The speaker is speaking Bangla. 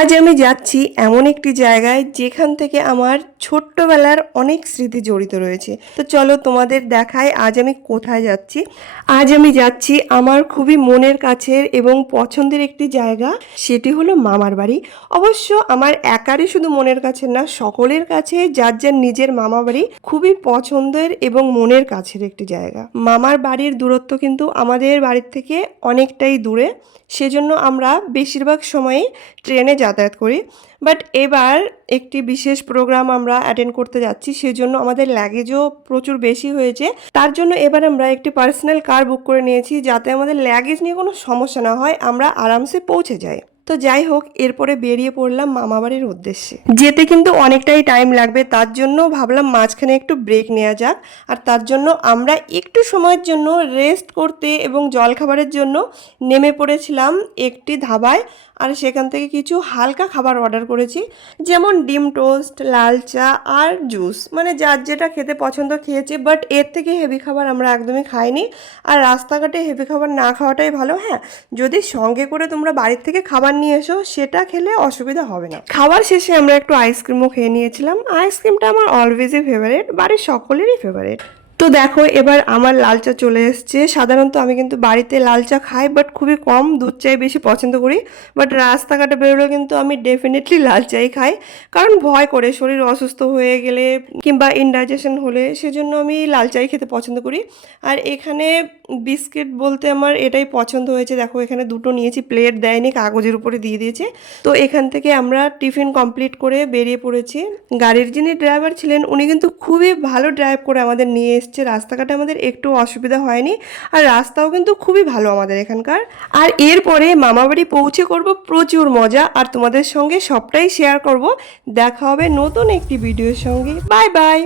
আজ আমি যাচ্ছি এমন একটি জায়গায় যেখান থেকে আমার ছোট্টবেলার অনেক স্মৃতি জড়িত রয়েছে। তো চলো তোমাদের দেখাই আজ আমি কোথায় যাচ্ছি। আজ আমি যাচ্ছি আমার খুবই মনের কাছের এবং পছন্দের একটি জায়গা, সেটি হলো মামার বাড়ি। অবশ্য আমার একারই শুধু মনের কাছের না, সকলের কাছে যার যার নিজের মামা বাড়ি খুবই পছন্দের এবং মনের কাছের একটি জায়গা। মামার বাড়ির দূরত্ব কিন্তু আমাদের বাড়ির থেকে অনেকটাই দূরে, সেজন্য আমরা বেশিরভাগ সময়ই ট্রেনে যাতায়াত করি। বাট এবার একটি বিশেষ প্রোগ্রাম আমরা অ্যাটেন্ড করতে যাচ্ছি, সেজন্য আমাদের লাগেজও প্রচুর বেশি হয়েছে। তার জন্য এবার আমরা একটি পার্সোনাল কার বুক করে নিয়েছি, যাতে আমাদের লাগেজ নিয়ে কোনো সমস্যা না হয়, আমরা আরামসে পৌঁছে যাই। তো যাই হোক, এরপরে বেরিয়ে পড়লাম মামাবাড়ির উদ্দেশ্যে। যেতে কিন্তু অনেকটাই টাইম লাগবে, তার জন্য ভাবলাম মাঝখানে একটু ব্রেক নেওয়া যাক। আর তার জন্য আমরা একটু সময়ের জন্য রেস্ট করতে এবং জলখাবারের জন্য নেমে পড়েছিলাম একটি ধাবায়। আর সেখান থেকে কিছু হালকা খাবার অর্ডার করেছি, যেমন ডিম টোস্ট, লাল চা আর জুস। মানে যার যেটা খেতে পছন্দ খেয়েছে, বাট এর থেকে হেভি খাবার আমরা একদমই খাইনি। আর রাস্তাঘাটে হেভি খাবার না খাওয়াটাই ভালো। হ্যাঁ, যদি সঙ্গে করে তোমরা বাড়ির থেকে খাবার নিয়ে এসো, সেটা খেলে অসুবিধা হবে না। খাবার শেষে আমরা একটু আইসক্রিমও খেয়ে নিয়েছিলাম। আইসক্রিমটা আমার অলওয়েজই ফেভারিট, বাড়ির সকলেরই ফেভারিট। তো দেখো, এবার আমার লাল চা চলে এসছে। সাধারণত আমি কিন্তু বাড়িতে লাল চা খাই, বাট খুবই কম, দুধ চাই বেশি পছন্দ করি। বাট রাস্তাঘাটে বেরোলে কিন্তু আমি ডেফিনেটলি লাল চাই খাই, কারণ ভয় করে শরীর অসুস্থ হয়ে গেলে কিংবা ইনডাইজেশন হলে, সেজন্য আমি লাল চাই খেতে পছন্দ করি। আর এখানে বিস্কিট বলতে আমার এটাই পছন্দ হয়েছে। দেখো, এখানে দুটো নিয়েছি, প্লেট দেয়নি, কাগজের উপরে দিয়ে দিয়েছে। তো এখান থেকে আমরা টিফিন কমপ্লিট করে বেরিয়ে পড়েছি। গাড়ির যিনি ড্রাইভার ছিলেন, উনি কিন্তু খুবই ভালো ড্রাইভ করে আমাদের নিয়ে এসছে। রাস্তাঘাটে আমাদের একটু অসুবিধা হয়নি, আর রাস্তাও কিন্তু খুবই ভালো আমাদের এখানকার। আর এরপরে মামাবাড়ি পৌঁছে করব প্রচুর মজা, আর তোমাদের সঙ্গে সবটাই শেয়ার করব। দেখা হবে নতুন একটি ভিডিওর সঙ্গে। Bye bye.